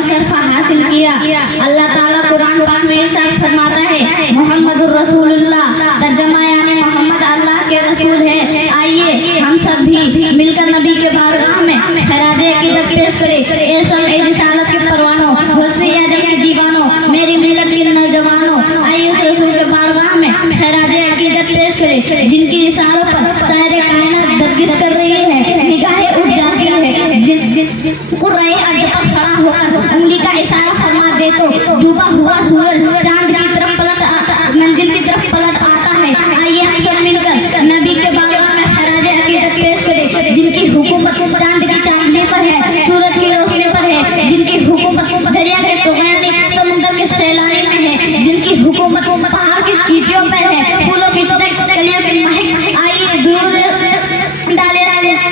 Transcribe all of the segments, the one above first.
का शर्फ हासिल किया। अल्लाह ताला कुरान पाक में इरशाद फरमाता है, मोहम्मदुर रसूलुल्लाह, तर्जुमा यानी मोहम्मद अल्लाह के रसूल है। आइए हम सब भी मिलकर नबी के बारगाह में खराज अकीदत पेश करें। ए शम्ए रिसालत के परवानों, गौसे आजम के दीवानों, मेरी मिल्लत के नौजवानों, आइए उस रसूल के बारगाह में खराज अकीदत पेश करें, जिनकी इशारों पर सारे कायनात दरगिश कर रही है, निगाहें उठ जाती है। कुर्राए अड्डे पर खड़ा होकर उंगली का इशारा फरमा दे तो डूबा हुआ सूरज चांद की तरफ मंजिल की तरफ पलट आता है। आइए हम सब मिलकर नबी के बारगाह में खराज अकीदत पेश करें, जिनकी हुकूमत चांद की चांदनी पर है, सूरज की रोशनी पर है, जिनकी हुकूमत दरिया के तुगयानी समुद्र के सैलानी में है, जिनकी हुकूमत पहाड़ की चींटियों पर है, फूलों की चटक कलियों की महक। आइए दुरूद डाले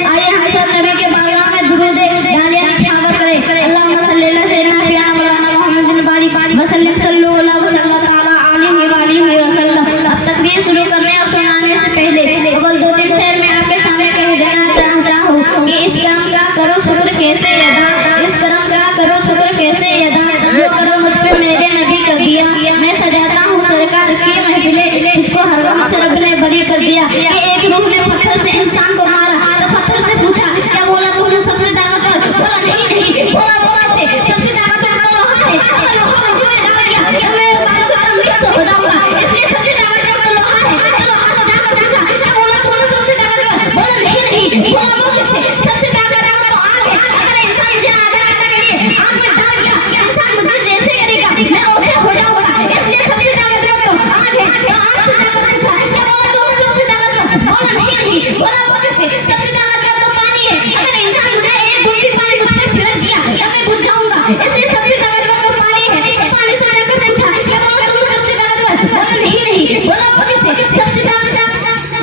आइए हम सब नबी के बारगाह में दुरूद डाले छावर करें। अल्लाहुम्मा सल्ली अला सय्यिदना मौलाना मुहम्मदिन बारी वसल्लम सल्लल्लाहु अलैहि वसल्लम। अब तकरीर शुरू करने और सुनाने से पहले केवल 2-3 शेर में आपके सामने कह देना चाहता हूँ कि इस काम का करो शुक्र कैसे अदा, इस करम का करो शुक्र कैसे अदा, जो करो मुझ पे मेरे नबी कर दिया। मैं सजाता हूँ सरकार की महफिलें, तुझको हर गम से रब ने बरी कर दिया। कि एक रूह ने पत्थर से इंसान को मारा तो पत्थर से पूछा, क्या बोला तुमने सबसे ताकतवर? बोला नहीं, बोला से सबसे ताकतवर तो लोहा है, अगर लोहा मुझ में डाल दिया तो मैं बालों का रंग मिक्स हो जाऊंगा, इसलिए सबसे ताकतवर तो लोहा है। तो लोहा से जाकर पूछा, क्या बोला तुमने सबसे ताकतवर? बोला नहीं, बोला से सबसे ताकतवर तो आग है, अगर इंसान मुझे आधा घंटा के लिए आग में डाल दिया, इंसान मुझे जैसे करेगा मैं वैसे हो जाऊंगा, इसलिए सबसे ताकतवर तो आग है। तो आग से जाकर पूछा, क्या बोला तुमने सबसे ताकतवर? बोला नहीं, बोला से सबसे ताकतवर तो पानी है, अगर इंसान मुझे एक बूंद भी पानी मुझ पर छिड़क दिया तब मैं बुझ जाऊंगा, इसलिए सबसे ताकतवर तो पानी है। तो पानी से जाकर पूछा, क्या बोला तुमने सबसे ताकतवर? बोला नहीं, बोला से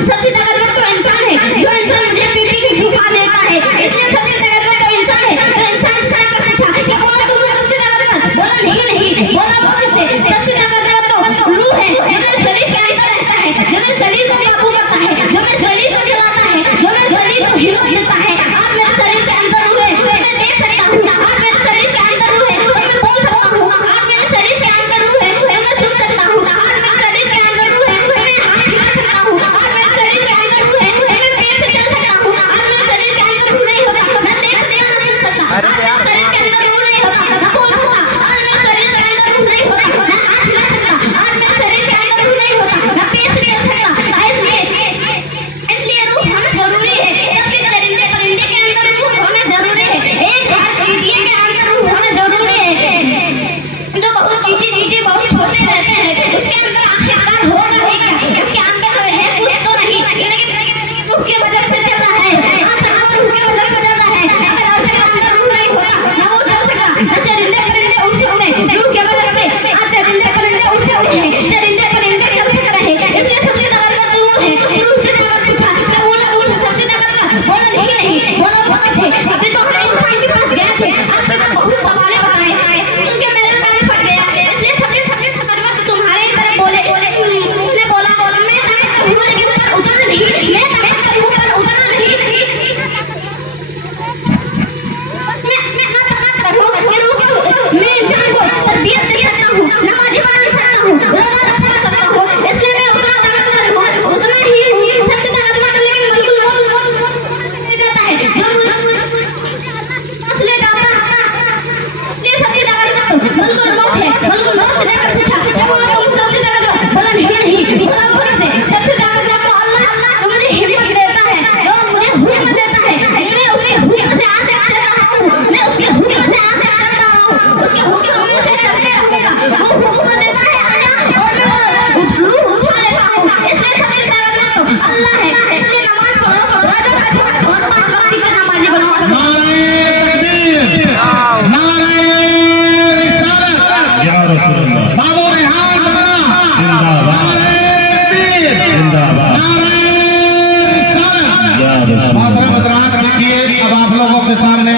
सबसे ताकतवर तो इंसान है, जो इंसान मुझे पीपी की छुपा देता है, इसलिए सबसे ताकतवर तो इंसान है। तो इंसान से जाकर पूछा, क्या बोला तुमने सबसे ताकतवर? बोला नहीं, बोला से सबसे ताकतवर तो रूह है, जो मेरे शरीर के अंदर रहता है, जो मेरे शरीर को काबू करता है, जो मेरे शरीर को चलाता है, जो मेरे शरीर को हिम्मत देता है। आज मेरे शरीर के अंदर रूह है तो मैं देख सकता हूँ, आज मेरे शरीर के अंदर रूह है तो मैं बोल सकता हूँ, आज मेरे शरीर के अंदर रूह है तो मैं सुन सकता हूँ, आज मेरे शरीर के अंदर रूह है तो मैं हाथ हिला सकता हूँ, आज मेरे शरीर के अंदर रूह है तो मैं पैर से चल सकता हूँ, आज मेरे शरीर के अंदर रूह नहीं होता मैं देख सकता, ना सुन सकता, आज मेरे शरीर के अंदर रूह नहीं होता ना बोल सकता, आज मेरे शरीर के अंदर रूह नहीं होता ना हाथ हिला सकता, आज मेरे शरीर के अंदर रूह नहीं होता ना पैर से चल सकता। इसलिए रूह होना जरूरी है, जबकि चरिंदे परिंदे के अंदर रूह होना जरूरी है, एक हर चीज़ के अंदर रूह होना जरूरी है। जो बहुत चीज़ें बहुत छोटे रहते हैं उसके अंदर आखिरकार होगा ही क्या, उसके अंदर है कुछ तो नहीं, लेकिन रूह की वजह से चल रहा है, रूह की वजह से चल रहा है। अगर उसके अंदर रूह नहीं होता ना वो चल सकता, ना चरिंदे परिंदे उड़ सकते, रूह की वजह से आज चरिंदे परिंदे उड़ सकते हैं, चरिंदे परिंदे चल सकते हैं, इसलिए सबसे ताकतवर तो रूह है। रूह से जाकर पूछा, क्या बोला तुमने सबसे ताकतवर? बोला नहीं, बोला से अभी तो हम इंसान के पास गए थे, आपसे तो बहुत सवालें बताए, उनके मेरे कान फट गया, इसलिए सबसे ताकतवर तो तुम्हारे तरफ बोले। उसने बोला मैं ताकतवर हूँ लेकिन ऊपर उतना नहीं, मैं ताकतवर हूँ पर उतना नहीं, मैं इंसान को तरबियत दे सकता हूँ, नमाजी बना सकता हूँ, रोजा रखवा सकता हूँ, इसलिए मैं उतना ताकतवर हूँ, उतना ही हूँ सबसे ताकतवर। लेकिन बिल्कुल ले जाता है जो ले जाता ये सबसे ताकतवर तो बिल्कुल मौत है, बिल्कुल मौत से जाकर पूछा, क्या बोला तुम सबसे ताकतवर? बोला नहीं, बोला से सबसे ताकतवर तो अल्लाह जो मुझे हिम्मत देता है, जो मुझे हुक्म देता है, मैं उसके हुक्म से आगे चल रहा हूँ, मैं उसके हुक्म से आगे चल रहा हूँ, उसके हुक्म से चलते रहेगा, वो हुक्म देता है अल्लाह और मैं रूह उठा लेता हूँ, इसलिए सबसे ताकतवर तो अल्लाह है। इसलिए नमाज पढ़ो, रोजा रखो और 5 वक्त की नमाजी बनो। या रसूल अल्लाह, बाबू रेहान जिंदाबाद, जिंदाबाद, या रसूल। लिखिए अब आप लोगों के सामने